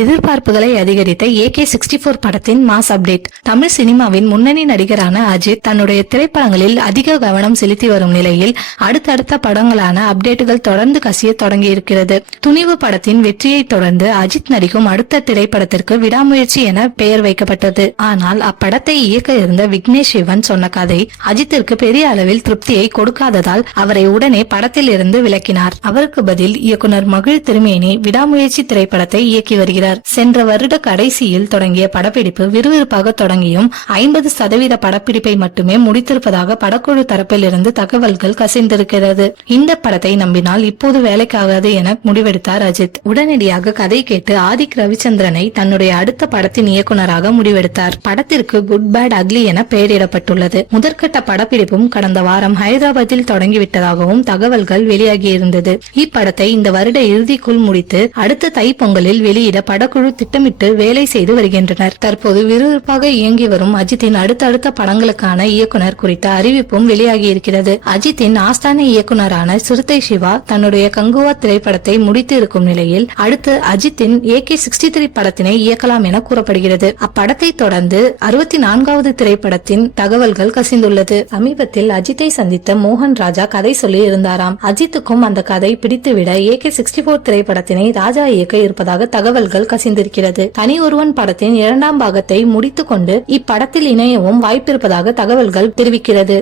எதிர்பார்ப்புகளை அதிகரித்த AK-64 படத்தின் மாஸ் அப்டேட். தமிழ் சினிமாவின் முன்னணி நடிகரான அஜித் தன்னுடைய திரைப்படங்களில் அதிக கவனம் செலுத்தி வரும் நிலையில் அடுத்தடுத்த படங்களான அப்டேட்டுகள் தொடர்ந்து கசிய தொடங்கியிருக்கிறது. துணிவு படத்தின் வெற்றியை தொடர்ந்து அஜித் நடிக்கும் அடுத்த திரைப்படத்திற்கு விடாமுயற்சி என பெயர் வைக்கப்பட்டது. ஆனால் அப்படத்தை இயக்க இருந்த விக்னேஷ் சிவன் சொன்ன கதை அஜித்திற்கு பெரிய அளவில் திருப்தியை கொடுக்காததால் அவரை உடனே படத்தில் இருந்து விலக்கினார். அவருக்கு பதில் இயக்குனர் மகிழ் திருமேனி விடாமுயற்சி திரைப்படத்தை இயக்கி வருகிறார். சென்ற வருட கடைசியில் தொடங்கிய படப்பிடிப்பு விறுவிறுப்பாக தொடங்கியும் 50% படப்பிடிப்பை மட்டுமே முடித்திருப்பதாக படக்குழு தரப்பில் இருந்து தகவல்கள் கசிந்திருக்கிறது. இந்த படத்தை நம்பினால் இப்போது வேலைக்காகாது என முடிவெடுத்தார் அஜித். உடனடியாக கதை கேட்டு ஆதிக் ரவிச்சந்திரனை தன்னுடைய அடுத்த படத்தின் இயக்குநராக முடிவெடுத்தார். படத்திற்கு குட் பேட் அக்லி என பெயரிடப்பட்டுள்ளது. முதற்கட்ட படப்பிடிப்பும் கடந்த வாரம் ஹைதராபாத்தில் தொடங்கிவிட்டதாகவும் தகவல்கள் வெளியாகியிருந்தது. இப்படத்தை இந்த வருட இறுதிக்குள் முடித்து அடுத்த தை பொங்கலில் வெளியிட படக்குழு திட்டமிட்டு வேலை செய்து வருகின்றனர். தற்போது விறுவிறுப்பாக இயங்கி வரும் அஜித்தின் அடுத்தடுத்த படங்களுக்கான இயக்குனர் குறித்த அறிவிப்பும் வெளியாகியிருக்கிறது. அஜித்தின் ஆஸ்தான இயக்குனரான சிறுத்தை சிவா தன்னுடைய கங்குவா திரைப்படத்தை முடித்து இருக்கும் நிலையில் அடுத்து அஜித்தின் AK-63 படத்தினை இயக்கலாம் என கூறப்படுகிறது. அப்படத்தை தொடர்ந்து 64வது திரைப்படத்தின் தகவல்கள் கசிந்துள்ளது. சமீபத்தில் அஜித்தை சந்தித்த மோகன் ராஜா கதை சொல்லி இருந்தாராம். அஜித்துக்கும் அந்த கதை பிடித்துவிட AK-64 திரைப்படத்தினை ராஜா இயக்க இருப்பதாக தகவல்கள் கசிந்திருக்கிறது. தனி ஒருவன் படத்தின் 2ஆம் பாகத்தை முடித்துக் கொண்டு இப்படத்தில் இணையவும் வாய்ப்பிருப்பதாக தகவல்கள் தெரிவிக்கிறது.